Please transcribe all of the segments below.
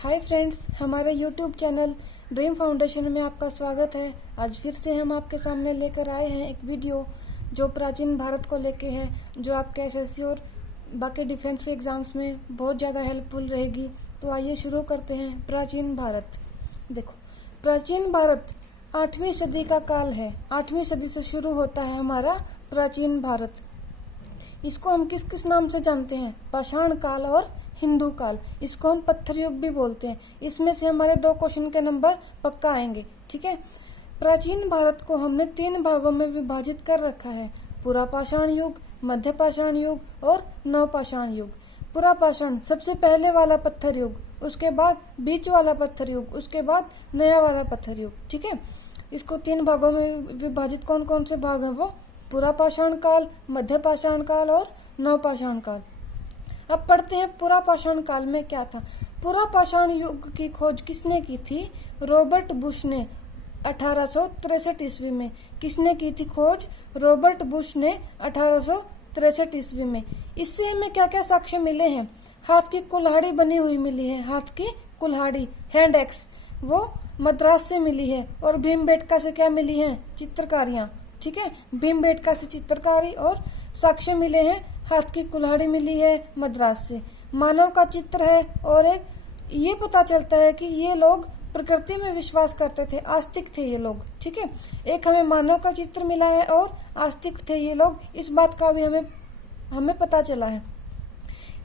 Hi friends, हमारे YouTube channel dream foundation में आपका स्वागत है। आज फिर से हम आपके सामने लेकर आए हैं एक वीडियो जो प्राचीन भारत को लेके है, जो आपके एसएससी और बाकी डिफेंस एग्जाम्स में बहुत ज़्यादा हेल्पफुल रहेगी। तो आइए शुरू करते हैं। प्राचीन भारत। देखो, प्राचीन भारत 8वीं सदी का काल है। 8वीं सदी से शुरू होता है हमारा प्राचीन भारत। इसको हम किस किस नाम से जानते हैं? पाषाण काल और हिंदू काल। इसको हम पत्थर युग भी बोलते हैं। इसमें से हमारे 2 क्वेश्चन के नंबर पक्का आएंगे, ठीक है। प्राचीन भारत को हमने 3 भागों में विभाजित कर रखा है: पुरा पाषाण युग, मध्य पाषाण युग और नवपाषाण युग। पुरा पाषाण सबसे पहले वाला पत्थर युग, उसके बाद बीच वाला पत्थर युग, उसके बाद नया वाला पत्थर युग, ठीक है। इसको 3 भागों में विभाजित कौन कौन से भाग है? वो पुरा पाषाण काल, मध्य पाषाण काल और नवपाषाण काल। अब पढ़ते हैं पुरा पाषाण काल में क्या था। पुरा पाषाण युग की खोज किसने की थी? रॉबर्ट बुश ने 1863 ईस्वी में। किसने की थी खोज? रॉबर्ट बुश ने 1863 ईस्वी में। इससे हमें क्या क्या साक्ष्य मिले हैं? हाथ की कुल्हाड़ी बनी हुई मिली है। हाथ की कुल्हाड़ी, हैंड एक्स, वो मद्रास से मिली है। और भीमबेटका से क्या मिली है? चित्रकारियां, ठीक है। भीमबेटका से चित्रकारी और साक्ष्य मिले हैं। हाथ की कुल्हाड़ी मिली है मद्रास से। मानव का चित्र है और एक ये पता चलता है कि ये लोग प्रकृति में विश्वास करते थे, आस्तिक थे ये लोग, ठीक है। एक हमें मानव का चित्र मिला है और आस्तिक थे ये लोग, इस बात का भी हमें पता चला है।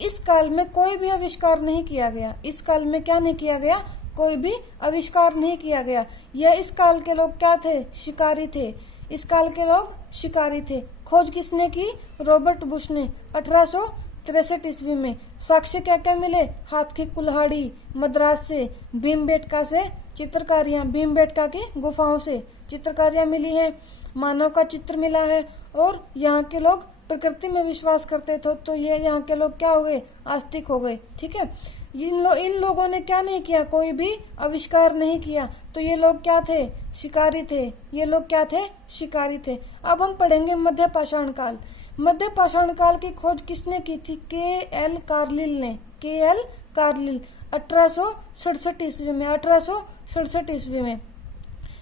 इस काल में कोई भी आविष्कार नहीं किया गया। इस काल में क्या नहीं किया गया? कोई भी आविष्कार नहीं किया गया। यह इस काल के लोग क्या थे? शिकारी थे। इस काल के लोग शिकारी थे। खोज किसने की? रॉबर्ट बुश ने 1863 ईस्वी में। साक्ष्य क्या क्या मिले? हाथ की कुल्हाड़ी मद्रास से, भीमबेटका से चित्रकारियां, भीमबेटका की गुफाओं से चित्रकारियां मिली हैं, मानव का चित्र मिला है और यहाँ के लोग प्रकृति में विश्वास करते थे। तो ये यहाँ के लोग क्या हो गए? आस्तिक हो गए, ठीक है। इन लोगों ने क्या नहीं किया? कोई भी आविष्कार नहीं किया। तो ये लोग क्या थे? शिकारी थे। ये लोग क्या थे? शिकारी थे। अब हम पढ़ेंगे मध्य पाषाण काल। मध्य पाषाण काल की खोज किसने की थी? के.एल. कार्लिल ने। के.एल. कार्लिल 1867 ईस्वी में। 1867 ईस्वी में।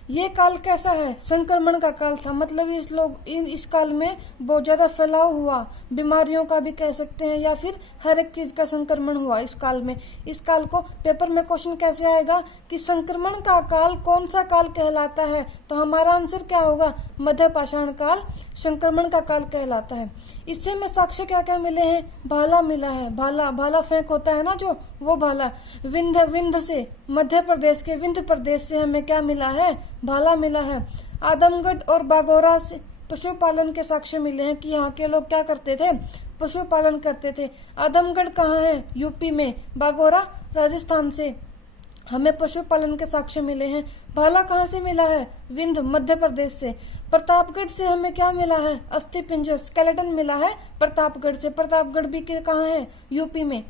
ये काल कैसा है? संक्रमण का काल था। मतलब इस काल में बहुत ज्यादा फैलाव हुआ, बीमारियों का भी कह सकते हैं, या फिर हर एक चीज का संक्रमण हुआ इस काल में। इस काल को पेपर में क्वेश्चन कैसे आएगा कि संक्रमण का काल कौन सा काल कहलाता है? तो हमारा आंसर क्या होगा? मध्य पाषाण काल संक्रमण का काल कहलाता है। इससे हमें साक्ष्य क्या क्या मिले हैं? भाला मिला है। भाला फेंक होता है ना जो, वो भाला। विंध्य से, मध्य प्रदेश के विंध्य प्रदेश से हमें क्या मिला है? भाला मिला है। आदमगढ़ और बागोरा से पशुपालन के साक्ष्य मिले हैं कि यहाँ के लोग क्या करते थे? पशुपालन करते थे। आदमगढ़ कहाँ है? यूपी में। बागोरा राजस्थान से हमें पशुपालन के साक्ष्य मिले हैं। भाला कहाँ से मिला है? विंध्य मध्य प्रदेश से। प्रतापगढ़ से हमें क्या मिला है? अस्थि पिंजर, स्केलेटन मिला है प्रतापगढ़ से। प्रतापगढ़ भी कहाँ है? यूपी में।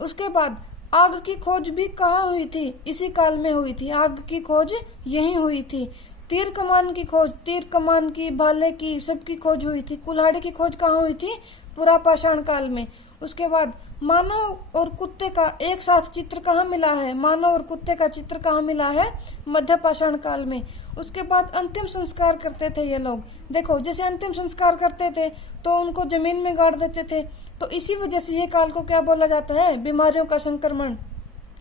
उसके बाद आग की खोज भी कहाँ हुई थी? इसी काल में हुई थी। आग की खोज यही हुई थी। तीर कमान की खोज, तीर कमान की, भाले की, सबकी खोज हुई थी। कुल्हाड़ी की खोज कहाँ हुई थी? पुरा पाषाण काल में। उसके बाद मानव और कुत्ते का एक साथ चित्र कहाँ मिला है? मानव और कुत्ते का चित्र कहाँ मिला है? मध्य पाषाण काल में। उसके बाद अंतिम संस्कार करते थे ये लोग। देखो, जैसे अंतिम संस्कार करते थे तो उनको जमीन में गाड़ देते थे। तो इसी वजह से ये काल को क्या बोला जाता है? बीमारियों का संक्रमण।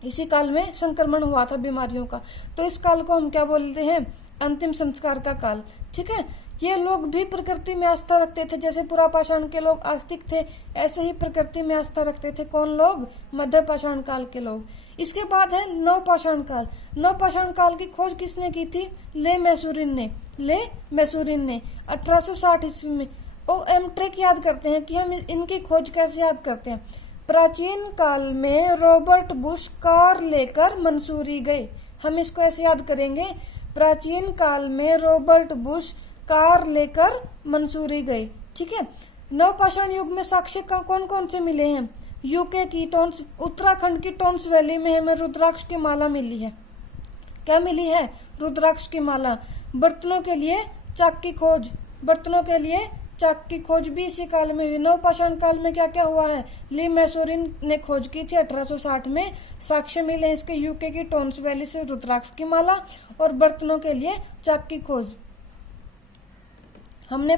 इसी काल में संक्रमण हुआ था बीमारियों का। तो इस काल को हम क्या बोलते हैं? अंतिम संस्कार का काल, ठीक है। ये लोग भी प्रकृति में आस्था रखते थे। जैसे पुरा पाषाण के लोग आस्तिक थे, ऐसे ही प्रकृति में आस्था रखते थे। कौन लोग? मध्य पाषाण काल के लोग। इसके बाद है नवपाषाण काल। नवपाषाण काल की खोज किसने की थी? ले मैसूरिन ने 1860 ईस्वी में। और हम ट्रिक याद करते हैं कि हम इनकी खोज कैसे याद करते हैं। प्राचीन काल में रॉबर्ट बुश कार लेकर मंसूरी गए। हम इसको ऐसे याद करेंगे, प्राचीन काल में रॉबर्ट बुश कार लेकर मंसूरी गए, ठीक है। नवपाषाण युग में साक्ष्य कौन कौन से मिले हैं? यूके की टोंस, उत्तराखंड की टोंस वैली में हमें रुद्राक्ष की माला मिली है। क्या मिली है? रुद्राक्ष की माला। बर्तनों के लिए चाक की खोज, बर्तनों के लिए चाक की खोज भी इसी काल में हुई। नवपाषाण काल में क्या क्या हुआ है? ली मैसोरिन ने खोज की थी 1860 में। साक्ष्य मिले इसके यूके की टोन्स वैली से रुद्राक्ष की माला और बर्तनों के लिए चाक की खोज। हमने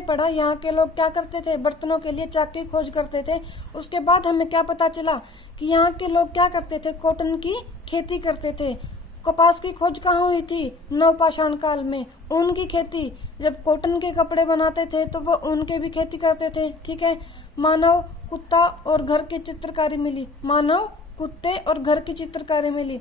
पढ़ा यहाँ के लोग क्या करते थे? बर्तनों के लिए चाक की खोज करते थे। उसके बाद हमें क्या पता चला कि यहाँ के लोग क्या करते थे? कॉटन की खेती करते थे। कपास की खोज कहाँ हुई थी? नवपाषाण काल में। ऊन की खेती, जब कॉटन के कपड़े बनाते थे तो वो ऊन के भी खेती करते थे। ठीक है। मानव, कुत्ता और घर की चित्रकारी मिली। मानव, कुत्ते और घर की चित्रकारी मिली।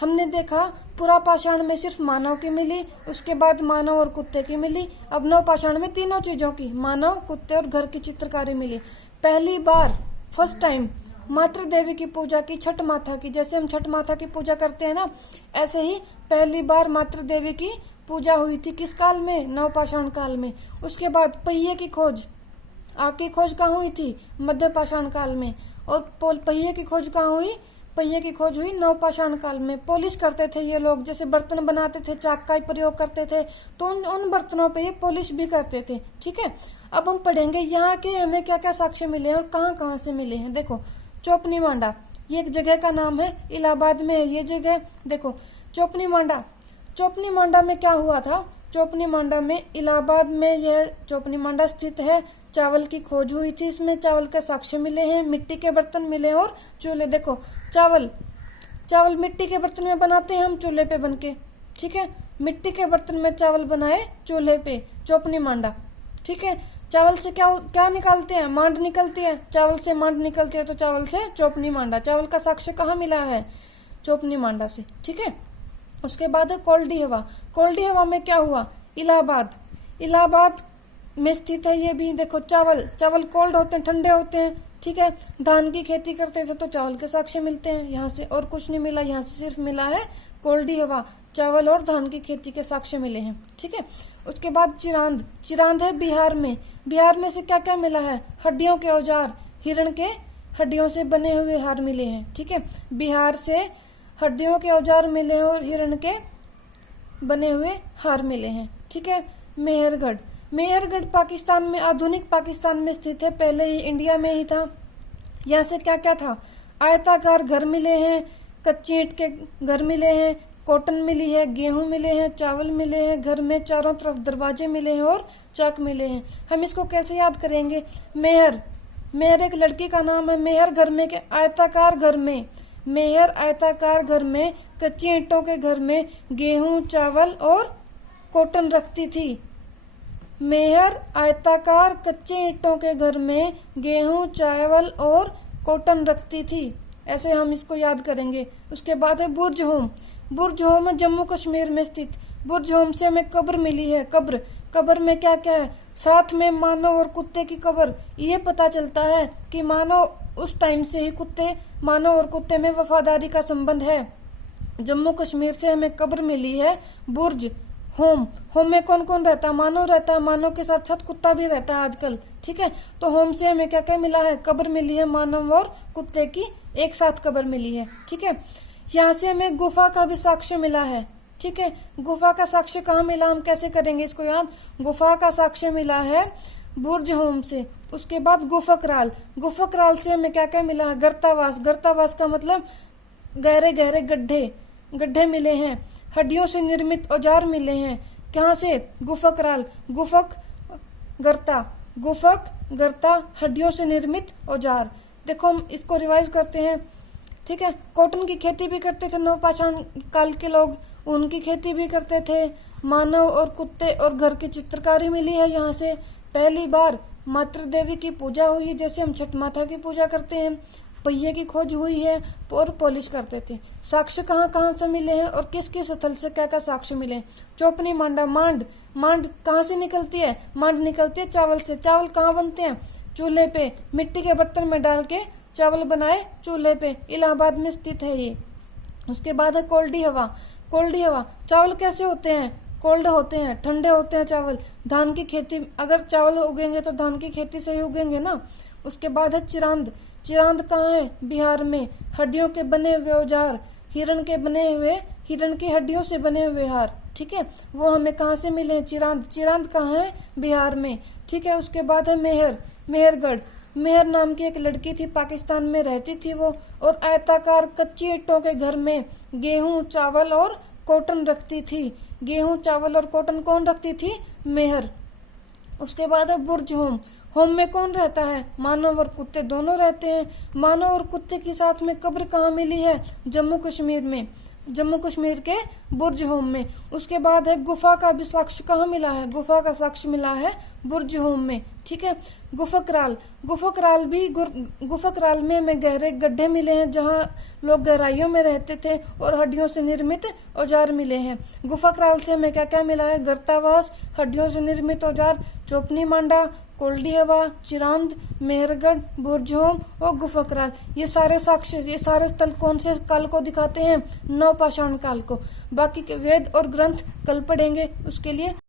हमने देखा पुरापाषाण में सिर्फ मानव की मिली, उसके बाद मानव और कुत्ते की मिली। अब नवपाषाण में तीनों चीजों की, मानव, कुत्ते और घर की चित्रकारी मिली। पहली बार, फर्स्ट टाइम, मातृ देवी की पूजा की, छठ माता की। जैसे हम छठ माता की पूजा करते हैं ना, ऐसे ही पहली बार मातृ देवी की पूजा हुई थी। किस काल में? नवपाषाण काल में। उसके बाद पहिए की खोज, आग की खोज कहाँ हुई थी? मध्यपाषाण काल में। और पहिए की खोज कहाँ हुई? पहिए की खोज हुई नवपाषाण काल में। पॉलिश करते थे ये लोग, जैसे बर्तन बनाते थे, चाक का ही प्रयोग करते थे, तो उन बर्तनों पे ये पॉलिश भी करते थे। ठीक है। अब हम पढ़ेंगे यहाँ के हमें क्या क्या साक्ष्य मिले हैं और कहाँ कहाँ से मिले हैं। देखो, चोपनी मांडा, ये एक जगह का नाम है, इलाहाबाद में है ये जगह। देखो, चोपनी मांडा। चोपनी मांडा में क्या हुआ था? चोपनी मांडा में, इलाहाबाद में यह चोपनी मांडा स्थित है। चावल की खोज हुई थी, इसमें चावल के साक्ष्य मिले हैं, मिट्टी के बर्तन मिले और चूल्हे। देखो, चावल मिट्टी के बर्तन में बनाते हैं हम, चूल्हे पे बनके। ठीक है। मिट्टी के बर्तन में चावल बनाए चूल्हे पे, चोपनी मांडा। ठीक है। चावल से क्या निकालते हैं? मांड निकलती है। चावल से मांड निकलती है तो चावल से चोपनी मांडा। चावल का साक्ष्य कहाँ मिला है? चोपनी मांडा से। ठीक है। उसके बाद है कोल्डी हवा। कोल्डी हवा में क्या हुआ? इलाहाबाद में स्थित है ये भी। देखो, चावल कोल्ड होते हैं, ठंडे होते हैं। ठीक है। धान की खेती करते थे तो चावल के साक्ष्य मिलते हैं यहाँ से, और कुछ नहीं मिला। यहाँ से सिर्फ मिला है कोल्डी हवा, चावल और धान की खेती के साक्ष्य मिले हैं। ठीक है। उसके बाद चिरांद है बिहार में। बिहार में से क्या क्या मिला है? हड्डियों के औजार, हिरण के हड्डियों से बने हुए हार मिले हैं। ठीक है। बिहार से हड्डियों के औजार मिले हैं और हिरण के बने हुए हार मिले हैं। ठीक है। मेहरगढ़ पाकिस्तान में, आधुनिक पाकिस्तान में स्थित है। पहले ही इंडिया में ही था। यहाँ से क्या क्या था? आयताकार घर मिले हैं, कच्ची ईंट के घर मिले हैं, कॉटन मिली है, गेहूं मिले हैं, चावल मिले हैं, घर में चारों तरफ दरवाजे मिले हैं और चाक मिले हैं। हम इसको कैसे याद करेंगे? मेहर एक लड़की का नाम है। मेहर आयताकार घर में, कच्ची ईंटों के घर में गेहूं, चावल और कॉटन रखती थी। मेहर आयताकार कच्चे ईंटों के घर में गेहूं, चावल और कॉटन रखती थी। ऐसे हम इसको याद करेंगे। उसके बाद है बुर्ज होम है जम्मू कश्मीर में स्थित। बुर्ज होम से हमें कब्र मिली है। कब्र में क्या क्या है? साथ में मानव और कुत्ते की कब्र। ये पता चलता है कि मानव उस टाइम से ही मानव और कुत्ते में वफादारी का संबंध है। जम्मू कश्मीर से हमें कब्र मिली है बुर्ज होम में कौन कौन रहता है? मानव रहता है, मानव के साथ साथ कुत्ता भी रहता है आजकल। ठीक है। तो होम से हमें क्या क्या मिला है? कब्र मिली है, मानव और कुत्ते की एक साथ कब्र मिली है। ठीक है। यहाँ से हमें गुफा का भी साक्ष्य मिला है। ठीक है। गुफा का साक्ष्य कहाँ मिला? हम कैसे करेंगे इसको याद? गुफा का साक्ष्य मिला है बुर्ज होम से। उसके बाद गुफकराल से हमें क्या क्या मिला है? गर्तावास का मतलब गहरे गहरे गड्ढे मिले हैं। हड्डियों से निर्मित औजार मिले हैं। कहाँ से? गुफकराल। गुफक गर्ता हड्डियों से निर्मित औजार। देखो, हम इसको रिवाइज करते हैं। ठीक है। कॉटन की खेती भी करते थे नवपाषाण काल के लोग, ऊन की खेती भी करते थे। मानव और कुत्ते और घर की चित्रकारी मिली है। यहाँ से पहली बार मातृ देवी की पूजा हुई, जैसे हम छठ माता की पूजा करते हैं। पहिए की खोज हुई है और पॉलिश करते थे। साक्ष्य कहाँ कहाँ से मिले हैं और किस किस स्थल से क्या क्या साक्ष्य मिले? चोपनी मांडा, मांड कहाँ से निकलती है? मांड निकलती है चावल से। चावल कहाँ बनते हैं? चूल्हे पे, मिट्टी के बर्तन में डाल के चावल बनाए चूल्हे पे। इलाहाबाद में स्थित है ये। उसके बाद है कोल्डी हवा। चावल कैसे होते हैं? कोल्ड होते हैं, ठंडे होते हैं चावल। धान की खेती, अगर चावल उगेंगे तो धान की खेती से ही उगेंगे ना। उसके बाद है चिरांद कहाँ है? बिहार में। हड्डियों के बने हुए औजार, हिरण की हड्डियों से बने हुए हार। ठीक है। वो हमें कहाँ से मिले? चिरांद कहाँ है? बिहार में। ठीक है। उसके बाद है मेहरगढ़। मेहर नाम की एक लड़की थी, पाकिस्तान में रहती थी वो, और आयताकार कच्ची ईंटों के घर में गेहूं, चावल और कॉटन रखती थी। गेहूं, चावल और कॉटन कौन रखती थी? मेहर। उसके बाद है बुर्ज होम। होम में कौन रहता है? मानव और कुत्ते दोनों रहते हैं। मानव और कुत्ते की साथ में कब्र कहाँ मिली है? जम्मू कश्मीर में, जम्मू कश्मीर के बुर्ज होम में। उसके बाद है गुफा का भी साक्ष्य कहाँ मिला है? गुफा का साक्ष्य मिला है बुर्ज होम में, ठीक है। गुफकराल। गुफकराल में गहरे गड्ढे मिले हैं जहाँ लोग गहराइयों में रहते थे और हड्डियों से निर्मित औजार मिले हैं। गुफकराल से हमें क्या क्या मिला है? गर्तावास, हड्डियों से निर्मित औजार, चौपनी मांडा, कोल्डी हवा, चिरांद, मेहरगढ़, बुर्ज होम और गुफकराल। ये सारे साक्ष्य, ये सारे स्थल कौन से काल को दिखाते हैं? नवपाषाण काल को। बाकी के वेद और ग्रंथ कल पढ़ेंगे, उसके लिए